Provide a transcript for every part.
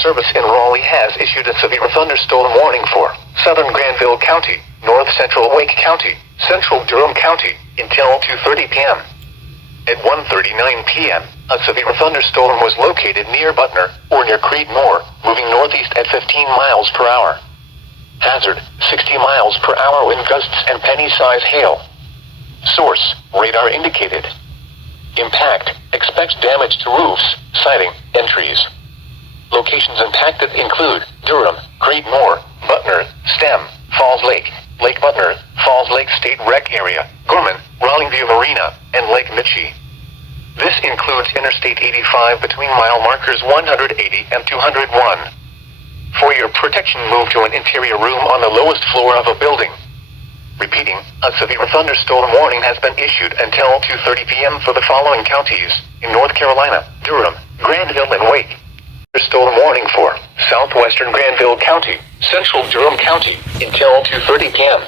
Service in Raleigh has issued a severe thunderstorm warning for southern Granville County, north central Wake County, central Durham County, until 2:30 p.m. At 1:39 p.m., a severe thunderstorm was located near Butner, or near Creedmoor, moving northeast at 15 miles per hour. Hazard, 60 miles per hour wind gusts and penny-size hail. Source, radar indicated. Impact, expects damage to roofs, siding, and trees. Locations impacted include Durham, Creedmoor, Butner, Stem, Falls Lake, Lake Butner, Falls Lake State Rec Area, Gorman, Rolling View Marina, and Lake Michie. This includes Interstate 85 between mile markers 180 and 201. For your protection, move to an interior room on the lowest floor of a building. Repeating, a severe thunderstorm warning has been issued until 2:30 p.m. for the following counties in North Carolina, Durham, Granville, and Wake. Thunderstorm warning for southwestern Granville County, central Durham County, until 2:30 p.m.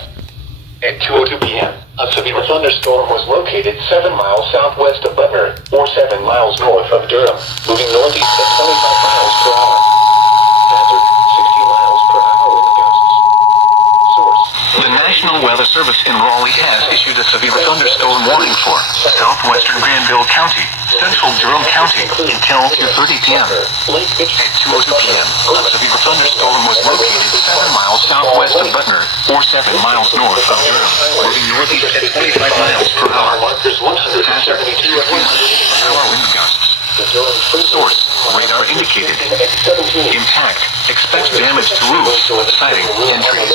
At 2:02 p.m., a severe thunderstorm was located 7 miles southwest of Butner, or 7 miles north of Durham, moving northeast at 25 miles per hour. Hazard, 60 miles per hour wind gusts. Source. The National Weather Service in Raleigh has issued a severe thunderstorm warning for southwestern Granville County, central Durham County, until 2:30 p.m. At 2:02 p.m., a severe thunderstorm was located 7 miles southwest of Butner, or 7 miles north of Durham, moving northeast at 25 miles per hour. Hazard, 60 miles per hour wind gusts. Source, radar indicated. Impact, expects damage to roofs, siding, and trees.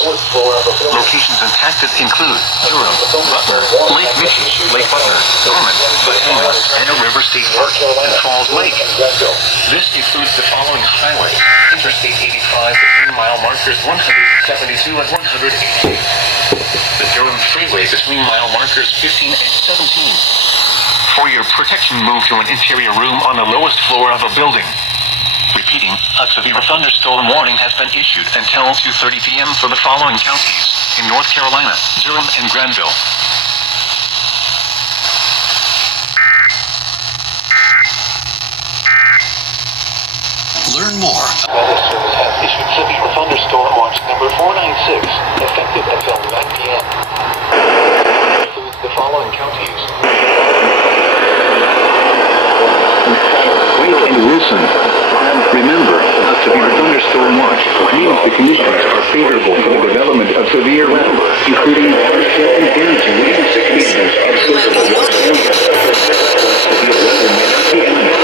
Locations impacted include Durham, Butner, Lake Michie, Lake Butner, Gorman, Bahama, and a River State Park, and Falls Lake. This includes the following highway: Interstate 85 between mile markers 172 and 188. The Durham Freeway between mile markers 15 and 17. For your protection, move to an interior room on the lowest floor of a building. Repeating, a severe thunderstorm warning has been issued until 2:30 p.m. for the following counties in North Carolina, Durham, and Granville. Learn more. The Weather Service has issued severe thunderstorm watch number 496, effective until 9 p.m. Includes the following counties. Wake and Wilson. Remember, a severe thunderstorm watch means the conditions are favorable for the development of severe weather, including watershed and damaging winds, hail, and severe weather may not be imminent.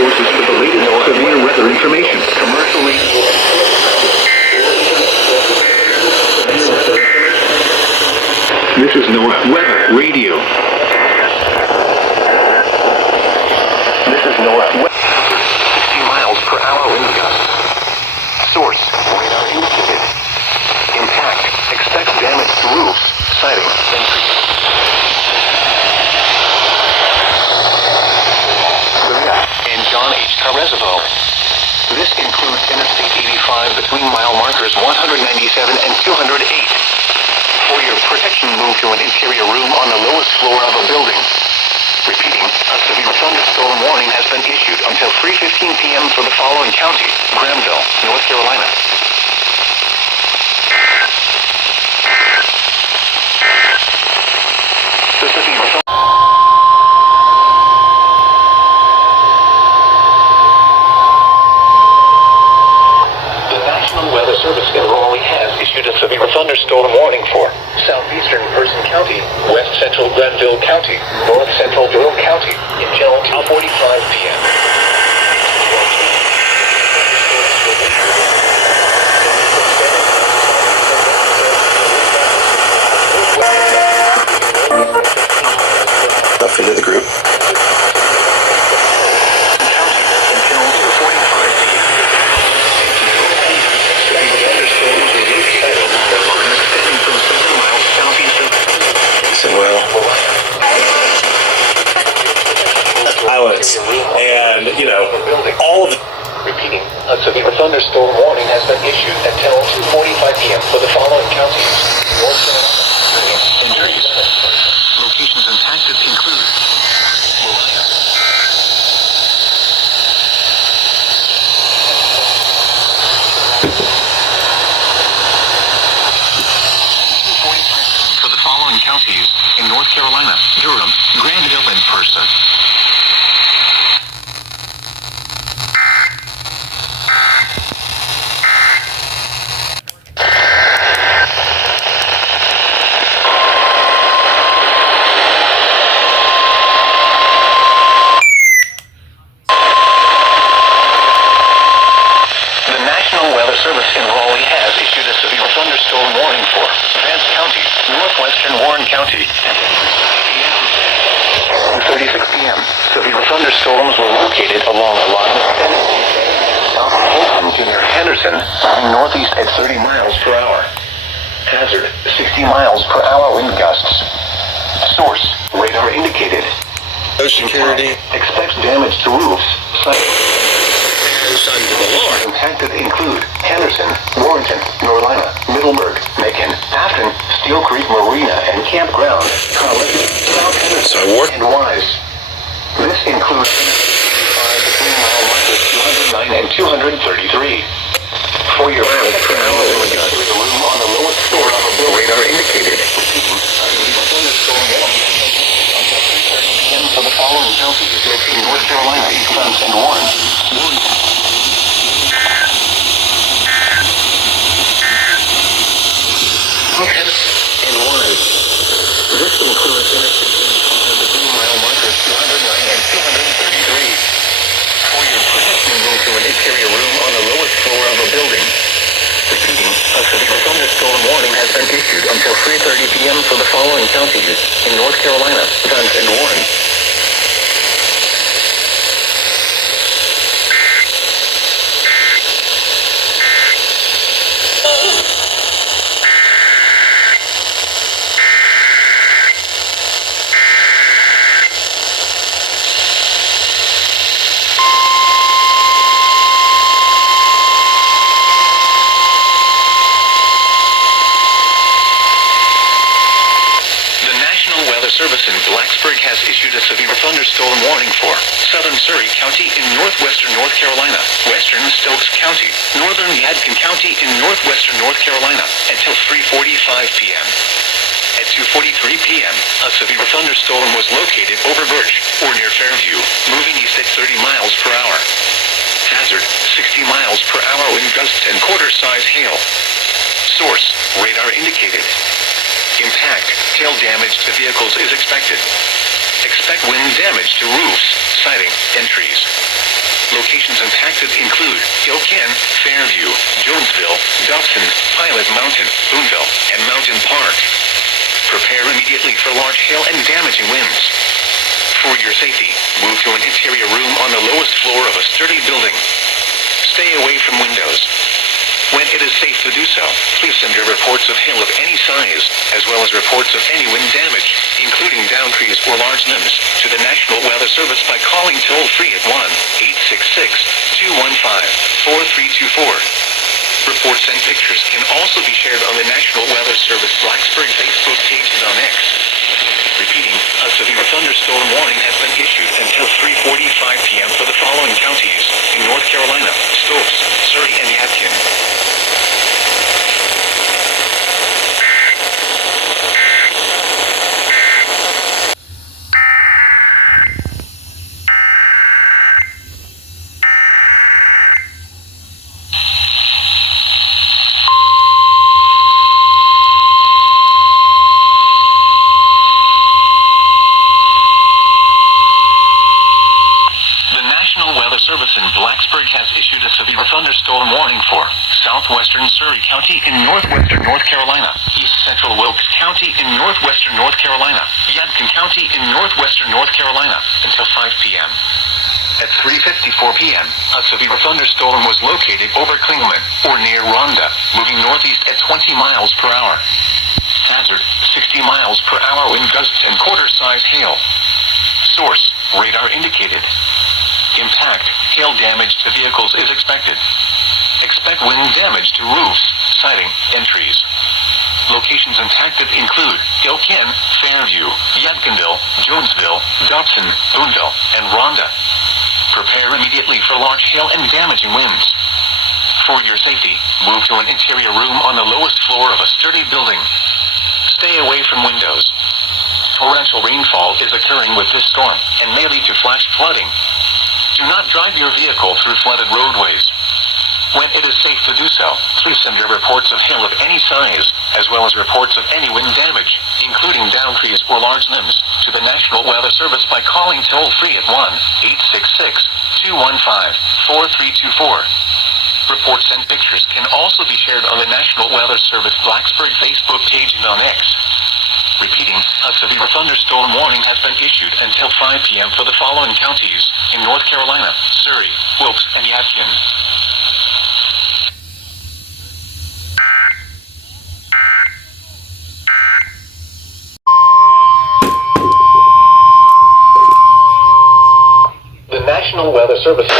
Sources for the latest severe weather information. Commercially. This is North Weather Radio. This is North Weather. 60 miles per hour wind gusts. Source, radar indicated. Impact, expects damage to roofs, siding, and trees. And John H. Carrezevo. This includes Interstate 85 between mile markers 197 and 208. For your protection, move to an interior room on the lowest floor of a building. Repeating, a severe thunderstorm warning has been issued until 3:15 p.m. for the following counties: Granville, North Carolina. The severe Weather Service in Raleigh has issued a severe thunderstorm warning for southeastern Person County, west central Granville County, north central Durham County, until 2:45 p.m. Up into the group. Pilots, and A severe thunderstorm warning has been issued until 2:45 p.m. for the following counties. North Carolina. Locations impacted include Mariah, for the following counties in North Carolina: Durham, Granville, and Person. The National Weather Service in Raleigh has issued a severe thunderstorm warning for Vance County, northwestern Warren County. 2:36 p.m. Severe thunderstorms were located along a line of south of Fulton to near Henderson, moving northeast at 30 miles per hour. Hazard: 60 miles per hour wind gusts. Source: radar indicated. No security. Expects damage to roofs. Son to the Lord. Impacted include Henderson, Warrenton, Norlina, Middleburg, Macon, Afton, Steel Creek Marina and Campground, Carleton, South Henderson, and Wise. This includes 5 between mile markers 209 and 233. For your miles per hour, the room on the lowest floor of a building. Radar indicated. Thunderstorm warning until 3:30 p.m. for the following counties in North Carolina, Clemson, and Warren. And Warren. This includes between mile markers 209 and 233. For your protection, go to an interior room on the lowest floor of a building. Repeating, a severe thunderstorm warning has been issued until 3:30 p.m. for the following counties in North Carolina, Vance, and Warren. Service in Blacksburg has issued a severe thunderstorm warning for southern Surrey County in northwestern North Carolina, western Stokes County, northern Yadkin County in northwestern North Carolina until 3:45 p.m. At 2:43 p.m., a severe thunderstorm was located over Birch or near Fairview, moving east at 30 miles per hour. Hazard: 60 miles per hour wind gusts and quarter-size hail. Source: radar indicated. Impact, hail damage to vehicles is expected. Expect wind damage to roofs, siding, and trees. Locations impacted include Gilcan, Fairview, Jonesville, Dobson, Pilot Mountain, Boonville, and Mountain Park. Prepare immediately for large hail and damaging winds. For your safety, move to an interior room on the lowest floor of a sturdy building. Stay away from windows. When it is safe to do so, please send your reports of hail of any size, as well as reports of any wind damage, including down trees or large limbs, to the National Weather Service by calling toll-free at 1-866-215-4324. Reports and pictures can also be shared on the National Weather Service Blacksburg Facebook page and on X. Repeating, a severe thunderstorm warning has been issued until 3:45 p.m. for the following counties in North Carolina, Stokes, Surrey, and Yadkin. Service in Blacksburg has issued a severe thunderstorm warning for southwestern Surrey County in northwestern North Carolina, east central Wilkes County in northwestern North Carolina, Yadkin County in northwestern North Carolina until 5 p.m. At 3:54 p.m., a severe thunderstorm was located over Klingman or near Rhonda, moving northeast at 20 miles per hour. Hazard: 60 miles per hour wind gusts and quarter-size hail. Source: radar indicated. Impact, hail damage to vehicles is expected. Expect wind damage to roofs, siding, and trees. Locations impacted include Gilkin, Fairview, Yadkinville, Jonesville, Dobson, Boonville, and Rhonda. Prepare immediately for large hail and damaging winds. For your safety, move to an interior room on the lowest floor of a sturdy building. Stay away from windows. Torrential rainfall is occurring with this storm and may lead to flash flooding. Do not drive your vehicle through flooded roadways. When it is safe to do so, please send your reports of hail of any size, as well as reports of any wind damage, including downed trees or large limbs, to the National Weather Service by calling toll-free at 1-866-215-4324. Reports and pictures can also be shared on the National Weather Service Blacksburg Facebook page and on X. Repeating, a severe thunderstorm warning has been issued until 5 p.m. for the following counties in North Carolina: Surrey, Wilkes, and Yadkin. The National Weather Service.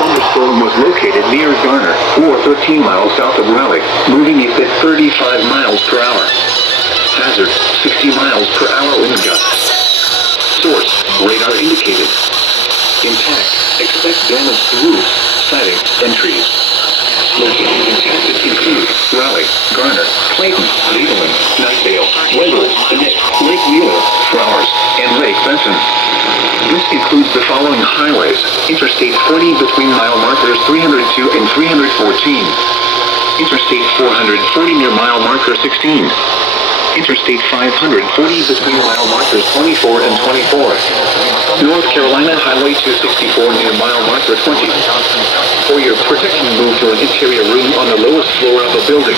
Thunderstorm was located near Garner, or 13 miles south of Raleigh, moving east at 35 miles per hour. Hazard, 60 miles per hour wind gusts. Source, radar indicated. Impact, expect damage to roofs, siding, and trees. Locations impacted include Raleigh, Garner, Clayton, Leland, Knightdale, Wendell, Annette, Lake Wheeler, Flowers, and Lake Benson. This includes the following highways: Interstate 40 between mile markers 302 and 314. Interstate 440 near mile marker 16. Interstate 540 between mile markers 24 and 24. North Carolina Highway 264 near mile marker 20. For your protection, move to an interior room on the lowest floor of a building.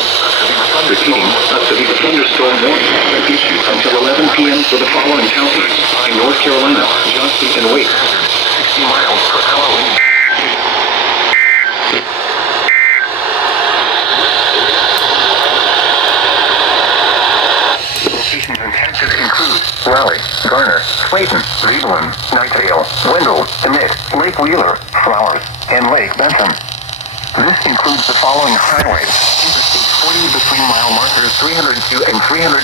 Repeating, a severe thunderstorm warning has been issued until 11 p.m. for the following counties in North Carolina: Johnston and Wake. 60 miles per hour wind. Locations impacted include Raleigh, Garner, Clayton, Leland, Knightdale, Wendell, Annette, Lake Wheeler, Flowers, and Lake Benson. This includes the following highways: Interstate 40 between mile markers 302 and 314.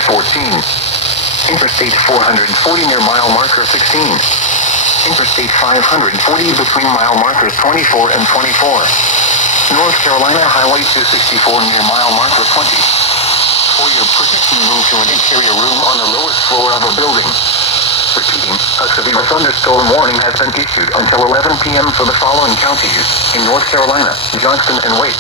Interstate 440 near mile marker 16. Interstate 540 between mile markers 24 and 24. North Carolina Highway 264 near mile marker 20. For your protection, move to an interior room on the lowest floor of a building. Repeating, a severe thunderstorm warning has been issued until 11 p.m. for the following counties in North Carolina: Johnston and Wake.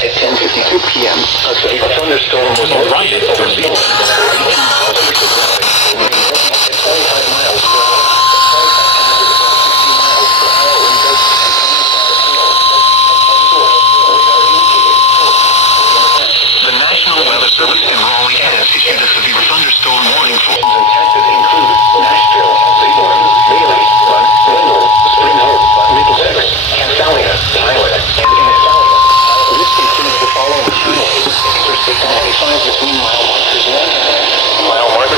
At 10:52 p.m., a severe thunderstorm was located over Leland. The National Weather Service in Raleigh has issued a severe thunderstorm warning for impacted include Nashville, Leland, Bailey, Wendell, Spring Hope, Middlesex, Castalia, Tyler, and Innisfail. This includes the following highways: Interstate 95 between mile markers 132 and 100.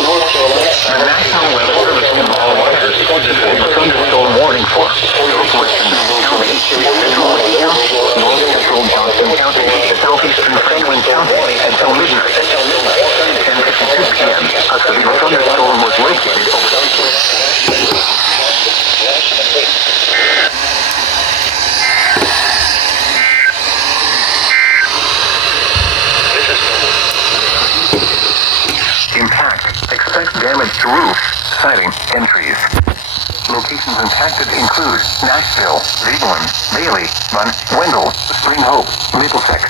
North Carolina. The National Weather Service in Raleigh has issued a thunderstorm warning for northwestern County, north central Johnson County, southeastern Franklin County, until midnight. 10:52 p.m. A severe thunderstorm was located over Impact. Expect damage to roofs, siding, and trees. Locations impacted include Nashville, Leland, Bailey, Wendell, Spring Hope, Middlesex,